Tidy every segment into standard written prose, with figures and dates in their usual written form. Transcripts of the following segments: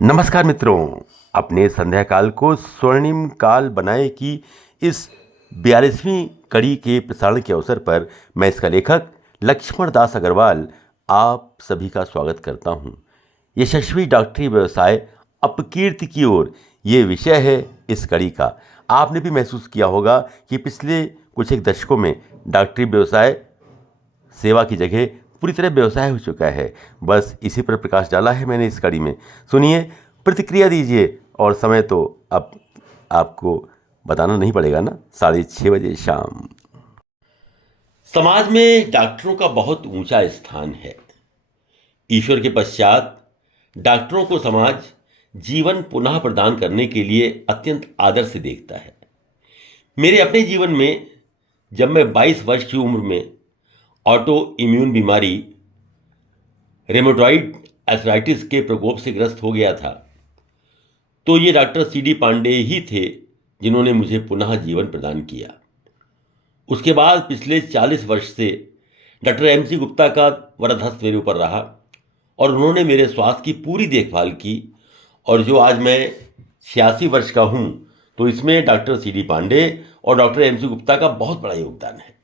नमस्कार मित्रों, अपने संध्या काल को स्वर्णिम काल बनाए कि इस 42वीं कड़ी के प्रसारण के अवसर पर मैं इसका लेखक लक्ष्मण दास अग्रवाल आप सभी का स्वागत करता हूं। यशस्वी डॉक्टरी व्यवसाय अपकीर्ति की ओर ये विषय है इस कड़ी का। आपने भी महसूस किया होगा कि पिछले कुछ एक दशकों में डॉक्टरी व्यवसाय सेवा की जगह पूरी तरह व्यवसाय हो चुका है। बस इसी पर प्रकाश डाला है मैंने इस कड़ी में। सुनिए, प्रतिक्रिया दीजिए। और समय तो अब आपको बताना नहीं पड़ेगा ना, 6:30 बजे शाम। समाज में डॉक्टरों का बहुत ऊंचा स्थान है। ईश्वर के पश्चात डॉक्टरों को समाज जीवन पुनः प्रदान करने के लिए अत्यंत आदर से देखता है। मेरे अपने जीवन में जब मैं 22 वर्ष की उम्र में ऑटो इम्यून बीमारी रेमेटॉइड आर्थराइटिस के प्रकोप से ग्रस्त हो गया था, तो ये डॉक्टर CD पांडे ही थे जिन्होंने मुझे पुनः जीवन प्रदान किया। उसके बाद पिछले 40 वर्ष से डॉक्टर MC गुप्ता का वरदहस्त मेरे ऊपर रहा और उन्होंने मेरे स्वास्थ्य की पूरी देखभाल की। और जो आज मैं 86 वर्ष का हूँ, तो इसमें डॉक्टर CD पांडे और डॉक्टर MC गुप्ता का बहुत बड़ा योगदान है।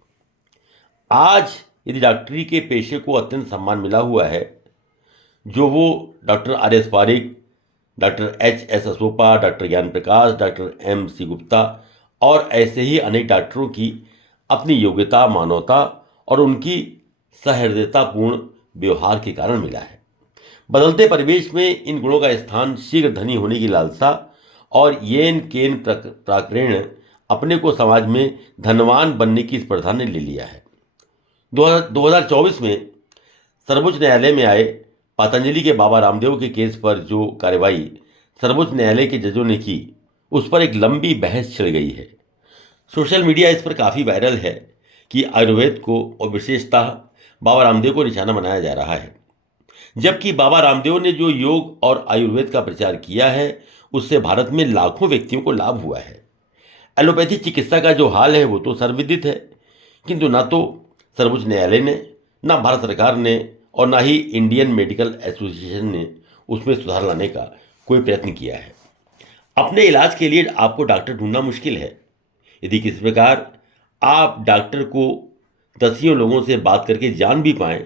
आज यदि डॉक्टरी के पेशे को अत्यंत सम्मान मिला हुआ है, जो वो doctor RS Pareek, doctor HS Asopa, doctor Gyan Prakash, doctor MC Gupta और ऐसे ही अनेक डॉक्टरों की अपनी योग्यता, मानवता और उनकी सहृदयतापूर्ण व्यवहार के कारण मिला है। बदलते परिवेश में इन गुणों का स्थान शीघ्र धनी होने की लालसा और येन केन प्राक्रेण अपने को समाज में धनवान बनने की स्पर्धा ने ले लिया है। 2024 में सर्वोच्च न्यायालय में आए पतंजलि के बाबा रामदेव के केस पर जो कार्रवाई सर्वोच्च न्यायालय के जजों ने की, उस पर एक लंबी बहस छिड़ गई है। सोशल मीडिया इस पर काफ़ी वायरल है कि आयुर्वेद को और विशेषतः बाबा रामदेव को निशाना बनाया जा रहा है, जबकि बाबा रामदेव ने जो योग और आयुर्वेद का प्रचार किया है, उससे भारत में लाखों व्यक्तियों को लाभ हुआ है। एलोपैथी चिकित्सा का जो हाल है वो तो सर्वविदित है, किंतु ना तो सर्वोच्च न्यायालय ने, ना भारत सरकार ने और ना ही इंडियन मेडिकल एसोसिएशन ने उसमें सुधार लाने का कोई प्रयत्न किया है। अपने इलाज के लिए आपको डॉक्टर ढूंढना मुश्किल है। यदि किसी प्रकार आप डॉक्टर को दसियों लोगों से बात करके जान भी पाएं,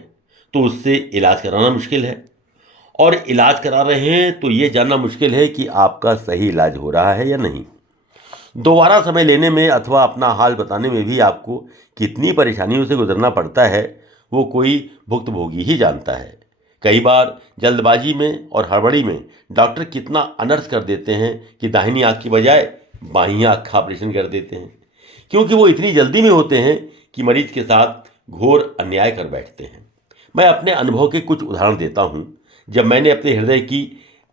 तो उससे इलाज कराना मुश्किल है। और इलाज करा रहे हैं तो ये जानना मुश्किल है कि आपका सही इलाज हो रहा है या नहीं। दोबारा समय लेने में अथवा अपना हाल बताने में भी आपको कितनी परेशानियों से गुजरना पड़ता है, वो कोई भुक्तभोगी ही जानता है। कई बार जल्दबाजी में और हड़बड़ी में डॉक्टर कितना अनर्थ कर देते हैं कि दाहिनी आँख की बजाय बाईं आँख का ऑपरेशन कर देते हैं, क्योंकि वो इतनी जल्दी में होते हैं कि मरीज के साथ घोर अन्याय कर बैठते हैं। मैं अपने अनुभव के कुछ उदाहरण देता हूँ। जब मैंने अपने हृदय की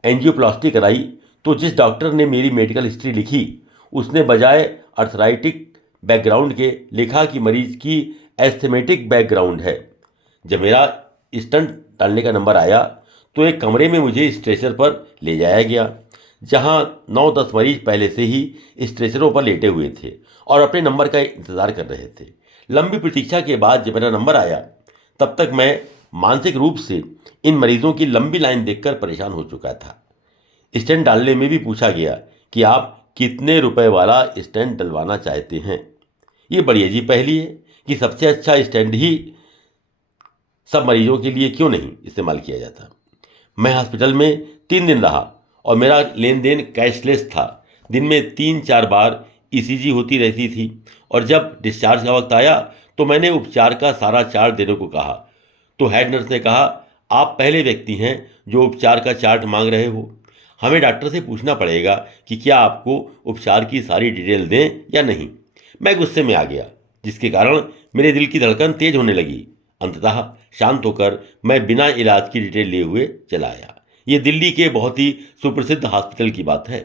एंजियोप्लास्टी कराई, तो जिस डॉक्टर ने मेरी मेडिकल हिस्ट्री लिखी, उसने बजाय अर्थराइटिक बैकग्राउंड के लिखा कि मरीज की एस्थमेटिक बैकग्राउंड है। जब मेरा स्टंट डालने का नंबर आया, तो एक कमरे में मुझे स्ट्रेचर पर ले जाया गया, जहां 9-10 मरीज पहले से ही स्ट्रेचरों पर लेटे हुए थे और अपने नंबर का इंतजार कर रहे थे। लंबी प्रतीक्षा के बाद जब मेरा नंबर आया, तब तक मैं मानसिक रूप से इन मरीजों की लंबी लाइन देखकर परेशान हो चुका था। स्टेंट डालने में भी पूछा गया कि आप कितने रुपए वाला स्टेंट डलवाना चाहते हैं। ये बड़ी अजीब पहेली है कि सबसे अच्छा स्टेंट ही सब मरीजों के लिए क्यों नहीं इस्तेमाल किया जाता। मैं हॉस्पिटल में 3 दिन रहा और मेरा लेन देन कैशलेस था। दिन में 3-4 बार ECG होती रहती थी और जब डिस्चार्ज का वक्त आया, तो मैंने उपचार का सारा चार्ट देने को कहा, तो हेड नर्स ने कहा, आप पहले व्यक्ति हैं जो उपचार का चार्ट मांग रहे हो। हमें डॉक्टर से पूछना पड़ेगा कि क्या आपको उपचार की सारी डिटेल दें या नहीं। मैं गुस्से में आ गया, जिसके कारण मेरे दिल की धड़कन तेज होने लगी। अंततः शांत होकर मैं बिना इलाज की डिटेल लिए हुए चला आया। ये दिल्ली के बहुत ही सुप्रसिद्ध हॉस्पिटल की बात है।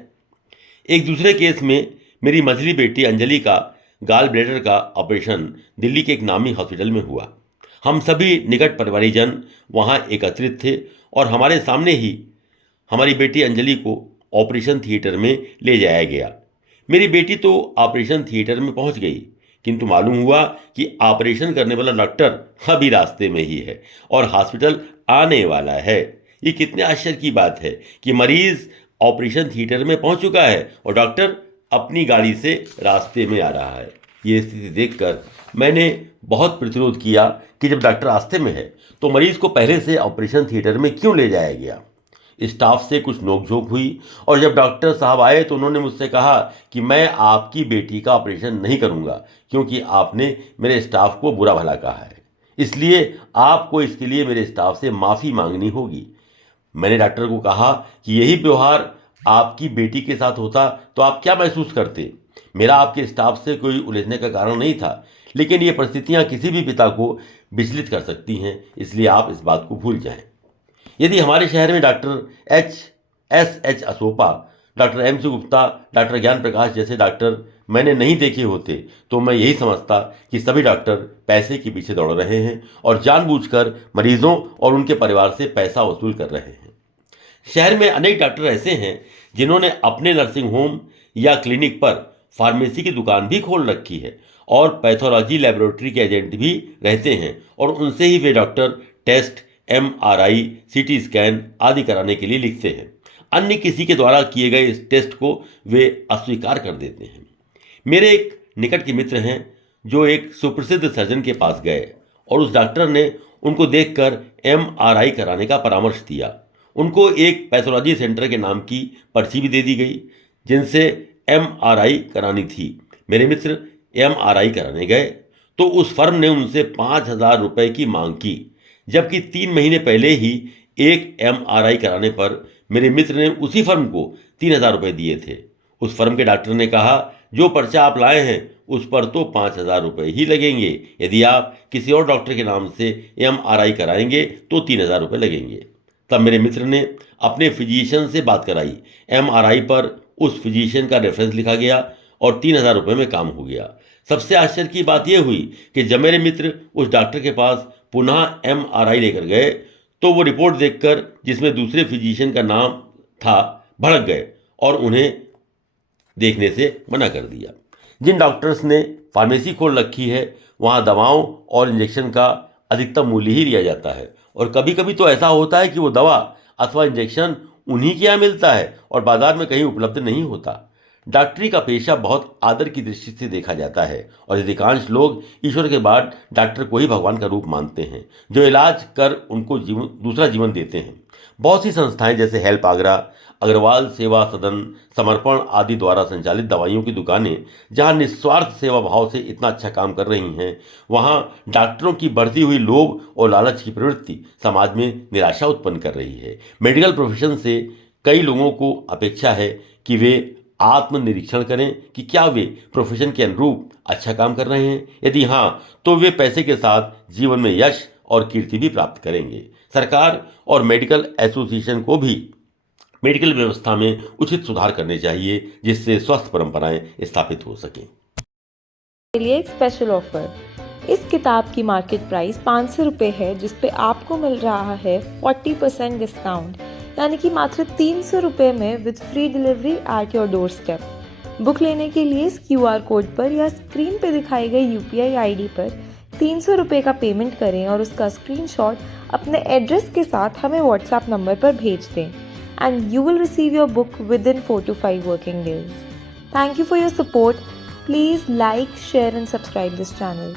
एक दूसरे केस में मेरी मझली बेटी अंजलि का गाल ब्लैडर का ऑपरेशन दिल्ली के एक नामी हॉस्पिटल में हुआ। हम सभी निकट परिवारीजन वहां एकत्रित थे और हमारे सामने ही हमारी बेटी अंजलि को ऑपरेशन थिएटर में ले जाया गया। मेरी बेटी तो ऑपरेशन थिएटर में पहुंच गई, किंतु मालूम हुआ कि ऑपरेशन करने वाला डॉक्टर अभी रास्ते में ही है और हॉस्पिटल आने वाला है। ये कितने आश्चर्य की बात है कि मरीज ऑपरेशन थिएटर में पहुंच चुका है और डॉक्टर अपनी गाड़ी से रास्ते में आ रहा है। ये स्थिति देखकर मैंने बहुत प्रतिरोध किया कि जब डॉक्टर रास्ते में है तो मरीज को पहले से ऑपरेशन थिएटर में क्यों ले जाया गया। स्टाफ से कुछ नोकझोंक हुई और जब डॉक्टर साहब आए तो उन्होंने मुझसे कहा कि मैं आपकी बेटी का ऑपरेशन नहीं करूंगा क्योंकि आपने मेरे स्टाफ को बुरा भला कहा है, इसलिए आपको इसके लिए मेरे स्टाफ से माफ़ी मांगनी होगी। मैंने डॉक्टर को कहा कि यही व्यवहार आपकी बेटी के साथ होता तो आप क्या महसूस करते। मेरा आपके स्टाफ से कोई उलझने का कारण नहीं था, लेकिन ये परिस्थितियां किसी भी पिता को विचलित कर सकती हैं, इसलिए आप इस बात को भूल जाएं। यदि हमारे शहर में doctor H Asopa, doctor MC Gupta, doctor Gyan प्रकाश जैसे डॉक्टर मैंने नहीं देखे होते तो मैं यही समझता कि सभी डॉक्टर पैसे के पीछे दौड़ रहे हैं और जानबूझकर मरीजों और उनके परिवार से पैसा वसूल कर रहे हैं। शहर में अनेक डॉक्टर ऐसे हैं जिन्होंने अपने नर्सिंग होम या क्लिनिक पर फार्मेसी की दुकान भी खोल रखी है और पैथोलॉजी लेबोरेटरी के एजेंट भी रहते हैं और उनसे ही वे doctor test, MRI, CT scan आदि कराने के लिए लिखते हैं। अन्य किसी के द्वारा किए गए इस टेस्ट को वे अस्वीकार कर देते हैं। मेरे एक निकट के मित्र हैं जो एक सुप्रसिद्ध सर्जन के पास गए और उस डॉक्टर ने उनको देखकर MRI कराने का परामर्श दिया। उनको एक पैथोलॉजी सेंटर के नाम की पर्ची भी दे दी गई जिनसे MRI करानी थी। मेरे मित्र MRI कराने गए तो उस फर्म ने उनसे 5,000 रुपये की मांग की, जबकि 3 महीने पहले ही एक MRI कराने पर मेरे मित्र ने उसी फर्म को 3,000 रुपये दिए थे। उस फर्म के डॉक्टर ने कहा, जो पर्चा आप लाए हैं उस पर तो 5,000 रुपये ही लगेंगे, यदि आप किसी और डॉक्टर के नाम से MRI कराएंगे तो 3,000 रुपये लगेंगे। तब मेरे मित्र ने अपने फिजिशियन से बात कराई। MRI पर उस फिजिशियन का रेफरेंस लिखा गया और 3,000 रुपये में काम हो गया। सबसे आश्चर्य की बात यह हुई कि जब मेरे मित्र उस डॉक्टर के पास पुनः MRI लेकर गए तो वो रिपोर्ट देखकर, जिसमें दूसरे फिजिशियन का नाम था, भड़क गए और उन्हें देखने से मना कर दिया। जिन डॉक्टर्स ने फार्मेसी खोल रखी है वहाँ दवाओं और इंजेक्शन का अधिकतम मूल्य ही लिया जाता है और कभी कभी तो ऐसा होता है कि वो दवा अथवा इंजेक्शन उन्हीं के यहाँ मिलता है और बाजार में कहीं उपलब्ध नहीं होता। डॉक्टरी का पेशा बहुत आदर की दृष्टि से देखा जाता है और अधिकांश लोग ईश्वर के बाद डॉक्टर को ही भगवान का रूप मानते हैं, जो इलाज कर उनको दूसरा जीवन देते हैं। बहुत सी संस्थाएं जैसे हेल्प आगरा, अग्रवाल सेवा सदन, समर्पण आदि द्वारा संचालित दवाइयों की दुकानें जहां निस्वार्थ सेवा भाव से इतना अच्छा काम कर रही हैं, वहां डॉक्टरों की बढ़ती हुई लोभ और लालच की प्रवृत्ति समाज में निराशा उत्पन्न कर रही है। मेडिकल प्रोफेशन से कई लोगों को अपेक्षा है कि वे आत्मनिरीक्षण करें कि क्या वे प्रोफेशन के अनुरूप अच्छा काम कर रहे हैं। यदि हाँ, तो वे पैसे के साथ जीवन में यश और कीर्ति भी प्राप्त करेंगे। सरकार और मेडिकल एसोसिएशन को भी मेडिकल व्यवस्था में उचित सुधार करने चाहिए, जिससे स्वस्थ परंपराएं स्थापित हो सकें। के लिए एक स्पेशल ऑफर। इस किताब की मार्केट प्राइस 500 रुपये है, जिस पे आपको मिल रहा है 40% डिस्काउंट, यानी कि मात्र 300 रुपये में with free delivery at your door step. Book लेने के लिए इस QR कोड पर या स्क्रीन पे दिखाई गई UPI ID पर 300 रुपये का पेमेंट करें और उसका स्क्रीनशॉट अपने एड्रेस के साथ हमें WhatsApp नंबर पर भेज दें and you will receive your book within 4 to 5 working days. Thank you for your support. Please like, share and subscribe this channel.